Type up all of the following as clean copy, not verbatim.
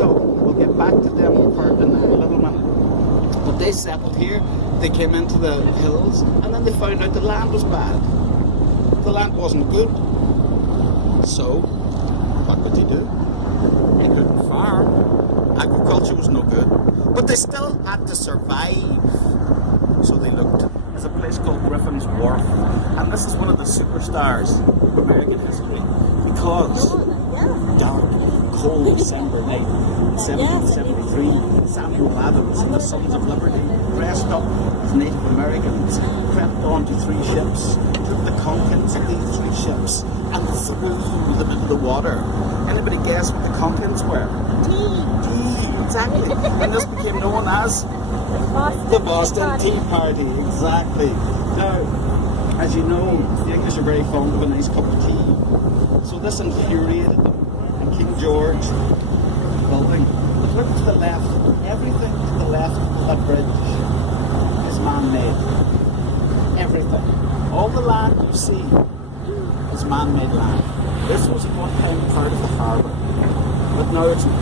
So we'll get back to them in a little minute. But they settled here, they came into the hills, and then they found out the land was bad. The land wasn't good. So, what could they do? They couldn't farm. Agriculture was no good. But they still had to survive. So they looked. There's a place called Griffin's Wharf. And this is one of the superstars of American history. Because dark, cold December night in 1773, Samuel Adams and the Sons of Liberty, dressed up as Native Americans, crept onto 3 ships, took the contents of these 3 ships, and threw them into the water. Anybody guess what the contents were? Tea, exactly. And this became known as the Boston Tea Party, exactly. Now, as you know, the English are very fond of a nice cup of tea. So this infuriated them. And King George building. But look to the left. Everything to the left of that bridge is man-made. Everything. All the land you see is man-made land. This was at one time part of the harbour. But now it's not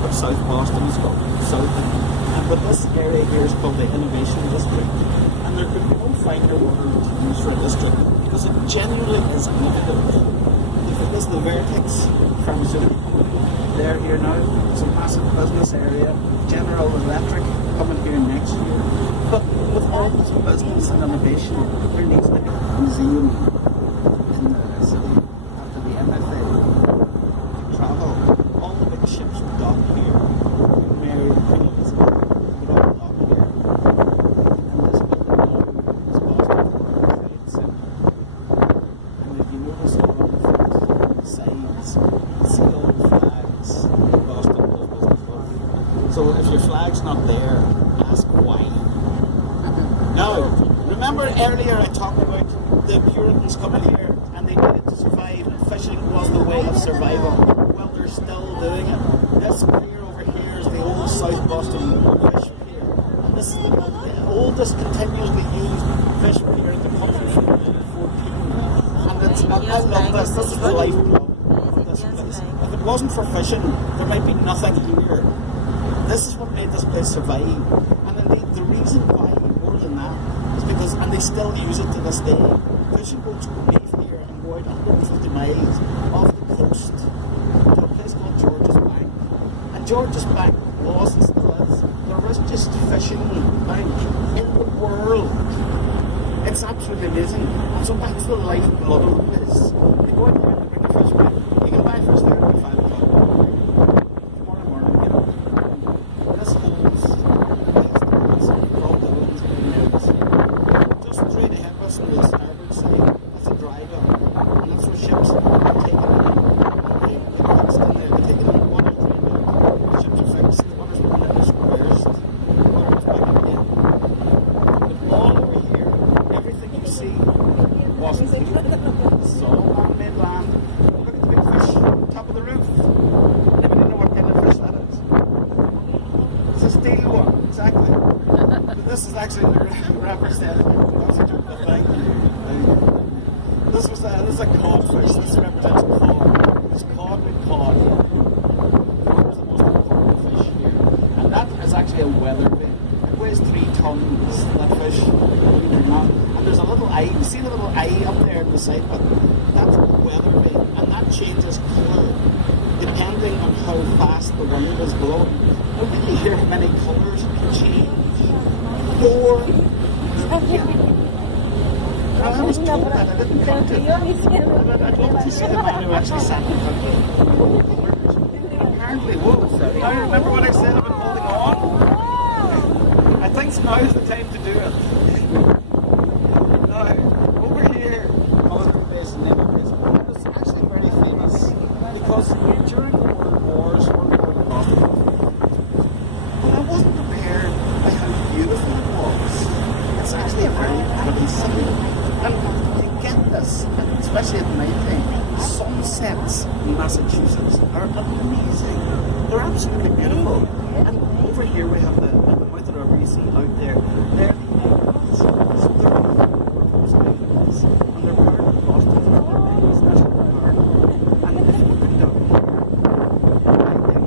but South Boston is called South. But this area here is called the Innovation District. And there could be no finer word to use for a district because it genuinely is innovative. If it is the Vertex pharmaceutical company, they're here now. It's a massive business area. General Electric coming here next year. But with all this business and innovation, there needs to be a museum in the city after the MFA. To travel, all the big ships would dock here. Mary and Queen Elizabeth. So if your flag's not there, ask why. Now, remember earlier I talked about the Puritans coming here and they needed to survive and fishing was the way of survival. Well, they're still doing it. This pier over here is the old South Boston fish pier. And this is the oldest continuously used fish pier in the country from 1914. And it's not, I love this. This is the lifeblood of this place. If it wasn't for fishing, there might be nothing here. This is what made this place survive. And indeed, the reason why, more than that, is because, and they still use it to this day, fishing boats would leave here and go out 150 miles off the coast to a place called George's Bank. And George's Bank was and still is the richest fishing bank in the world. It's absolutely amazing. And so that's the lifeblood of the place. You go out there and bring the fish back. You can buy fish there at 5 o'clock. This is all man-made land. Look at the big fish top of the roof. Anybody know what kind of fish that is? It's a steel one, exactly. But this is actually represented. That was a joke, but thank you. This is a codfish. This represents cod. It's cod with cod. Cod is the most important fish here. And that is actually a weather vane. It weighs 3 tons, that fish. Believe it or not. And there's a little eye, you see the little eye up there in the side, but that's a weather vane, and that changes colour depending on how fast the wind is blowing. Now, did you hear how many colours it can change? 4. Now, I was told that, I didn't come to it. I'd love to see the man who actually sat in front of the colours. Apparently, whoa. Now, remember what I said about holding on? I think now is the time to do it. Over here, Military Base and Naval Base, it's actually very famous because during the World Wars, World War lost it. But I wasn't prepared by how beautiful it was. It's actually a very pretty city. And you get this, especially at night time. Sunsets in Massachusetts are amazing. They're absolutely beautiful. And over here we have the mouth of the river you see out there. They're the islands. So they're islands. And they're part of Boston. They're National Park. And if you look at them, right there,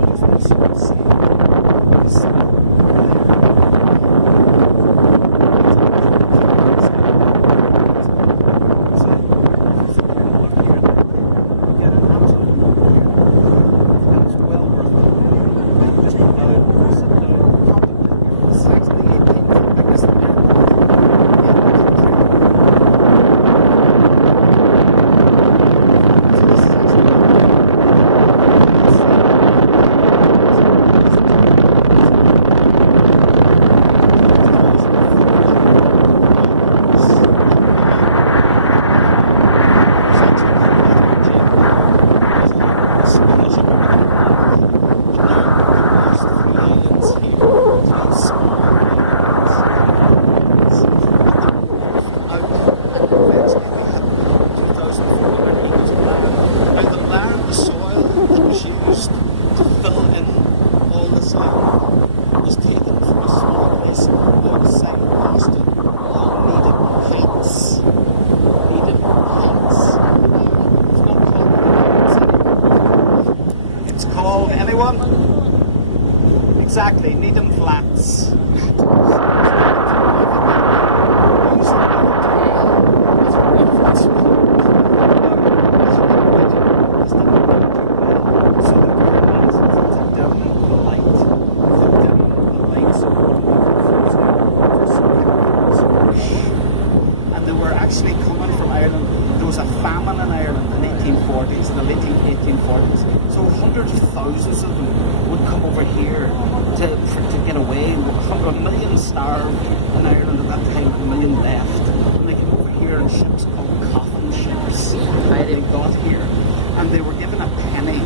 called, anyone? Exactly, Needham Flats. And they were actually coming from Ireland. There was a famine in Ireland in the 1840s, in the late 1840s. So hundreds of thousands of them would come over here to get away. 100 million starved in Ireland at that time, 1 million left. And they came over here in ships called coffin ships. They got here. And they were given a penny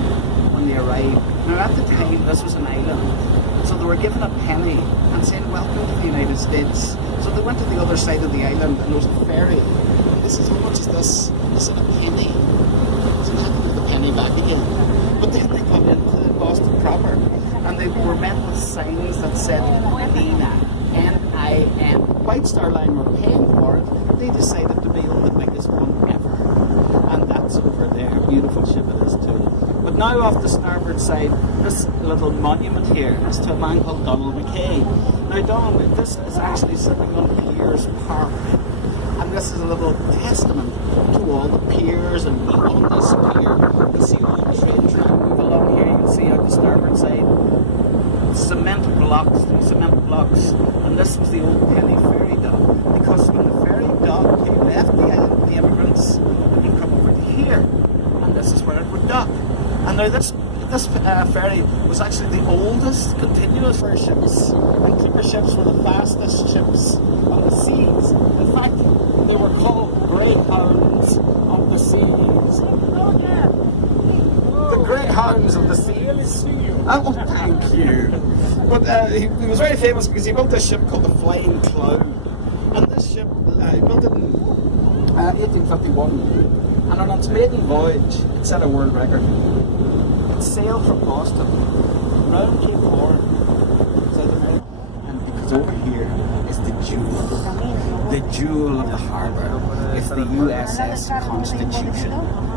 when they arrived. Now at the time, this was an island. So they were given a penny and saying, welcome to the United States. So they went to the other side of the island and there was a ferry. And this is, how much is this? They said a penny. So they had to give the penny back again. But then they got into Boston proper. And they were met with signs that said Nina, N-I-N. White Star Line were paying for it. They decided to build the biggest one ever. And that's over there. Beautiful ship it is too. But now off the starboard side, this little monument here is to a man called Donald Mackay. Now Donald, this is actually sitting on Piers Park. And this is a little testament to all the piers, and on this pier, you see all the train track move along here. You can see out the starboard side. Cement blocks, and this was the old penny ferry dock. Because when the ferry dock left the island, the immigrants would come over to here, and this is where it would dock. And now this ferry was actually the oldest continuous for ships, and clipper ships were the fastest ships on the seas. In fact, they were called greyhounds of the seas. The greyhounds of the seas. Oh, thank you. But he was very famous because he built this ship called the Flying Cloud. And this ship, he built it in 1851. And on its maiden voyage, it set a world record. It sailed from Boston round Cape Horn, South America. And because over here is the jewel of the harbour. It's the USS Constitution.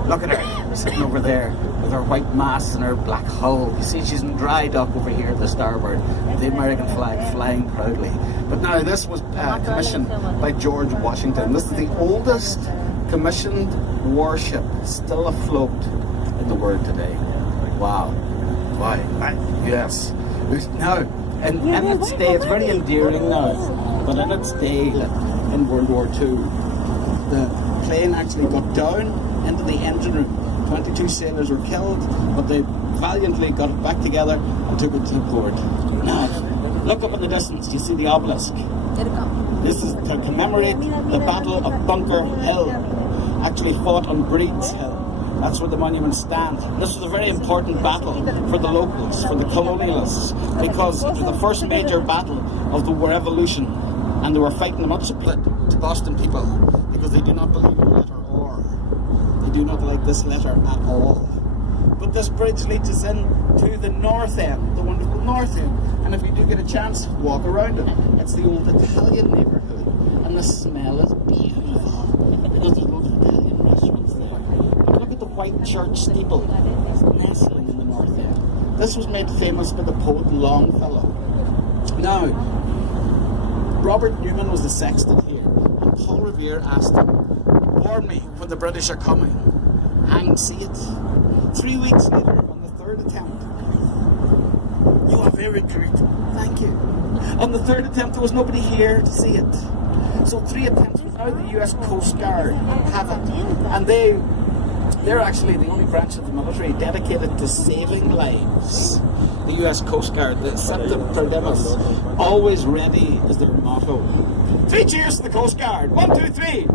Look at her, sitting over there with her white mast and her black hull. You see, she's in dry dock over here at the starboard, with the American flag flying proudly. But now, this was commissioned by George Washington. This is the oldest commissioned warship still afloat in the world today. Wow. Why? Yes. Now, in its day, it's very endearing now, but in its day, in World War II, the plane actually got down into the engine room. 22 sailors were killed, but they valiantly got it back together and took it to port. Now, look up in the distance, you see the obelisk. This is to commemorate the Battle of Bunker Hill, actually fought on Breed's Hill. That's where the monument stands. This was a very important battle for the locals, for the colonialists, because it was the first major battle of the Revolution, and they were fighting them up split to Boston people because they do not believe in the letter R. They do not like this letter at all. But this bridge leads us in to the north end, the wonderful north end. And if you do get a chance, walk around it. It's the old Italian neighbourhood, and the smell is beautiful because there's loads of Italian restaurants there. Look at the white church steeple nestling in the north end. This was made famous by the poet Longfellow. Now, Robert Newman was the sexton here, and Paul Revere asked him, warn me when the British are coming. Hang, see it. 3 weeks later, on the third attempt, you are very correct. Thank you. On the third attempt, there was nobody here to see it. So 3 attempts, now the US Coast Guard have it. And they're actually the only branch of the military dedicated to saving lives. The US Coast Guard, the Septem Perdimus, always ready is their motto. 3 cheers to the Coast Guard. 1, 2, 3.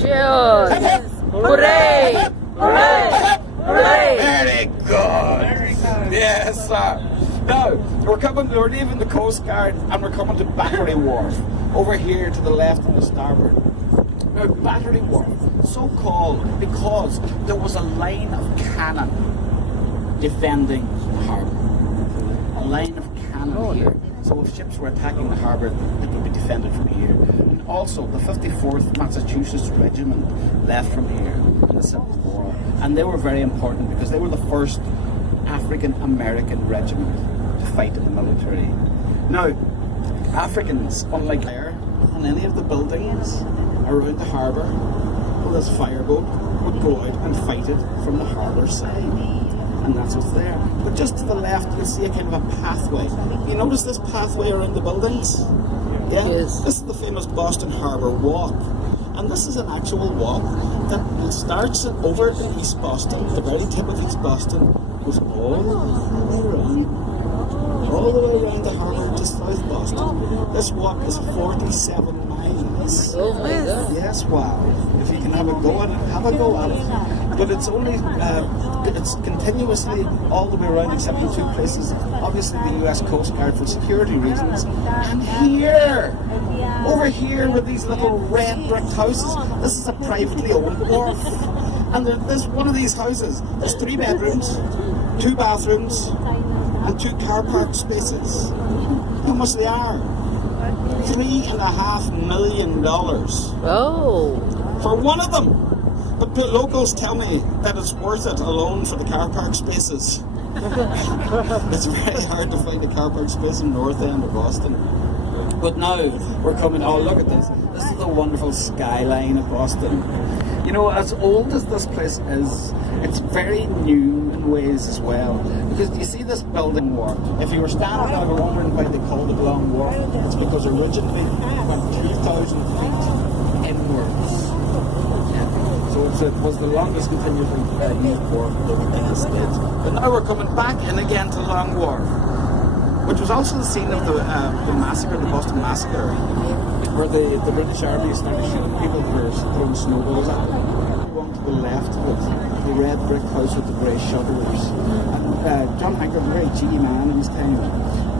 Cheers! Hip, hip. Hooray! Hooray! Hooray! Very good. Very good. Yes, sir. Now, we're leaving the Coast Guard and we're coming to Battery Wharf. Over here to the left on the starboard. Now, Battery Wharf, so called because there was a line of cannon defending the harbour. A line of cannon here. So if ships were attacking the harbour, it would be defended from here. And also, the 54th Massachusetts Regiment left from here in the Civil War. And they were very important because they were the first African American regiment to fight in the military. Now, Africans, unlike there, in any of the buildings around the harbour, well, this fireboat would go out and fight it from the harbour side. And that's what's there. But just to the left, you'll see a kind of a pathway. You notice this pathway around the buildings? Yeah? Yes. This is the famous Boston Harbour Walk. And this is an actual walk that starts over in East Boston, the very tip of East Boston, goes all the way around the harbour to South Boston. This walk is 47 miles. Oh my God. Yes, wow. If you can have a go at it, have a go at it. But it's only, it's continuously all the way around except in two places. Obviously the US Coast Guard for security reasons. And here, over here with these little red brick houses, this is a privately owned wharf. And there's one of these houses, there's 3 bedrooms, 2 bathrooms, and 2 car park spaces. How much they are? $3.5 million Oh. for one of them. But the locals tell me that it's worth it alone for the car park spaces. It's very hard to find a car park space in North End of Boston. But now we're coming, oh look at this. This is the wonderful skyline of Boston. You know, as old as this place is, it's very new in ways as well. Because you see this building wharf. If you were standing there wondering why they called it Long Wharf, it's because originally it went 2,000 feet inwards. So it was the longest continuously used wharf in the States. But now we're coming back in again to Long Wharf, which was also the scene of the massacre, the Boston Massacre, where the British Army started shooting people that were throwing snowballs at them. One to the left of it, the red brick house with the grey shutters. And John Hancock, a very G man in his time,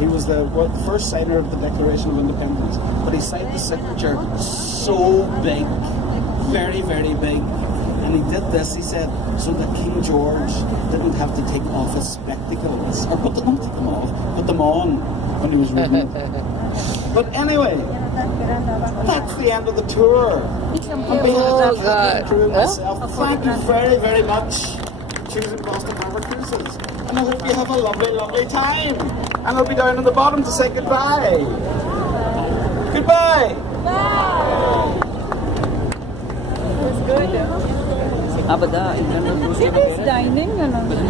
he was the first signer of the Declaration of Independence, but he signed the signature so big, very, very big. And he did this, he said, so that King George didn't have to take off his spectacles, or don't take them off, put them on when he was reading it. But anyway, that's the end of the tour. Oh God. Thank you very, very much for choosing Boston Harbour Cruises. And I hope you have a lovely, lovely time. And I'll be down on the bottom to say goodbye. Goodbye. Abada. See this dining, amazing.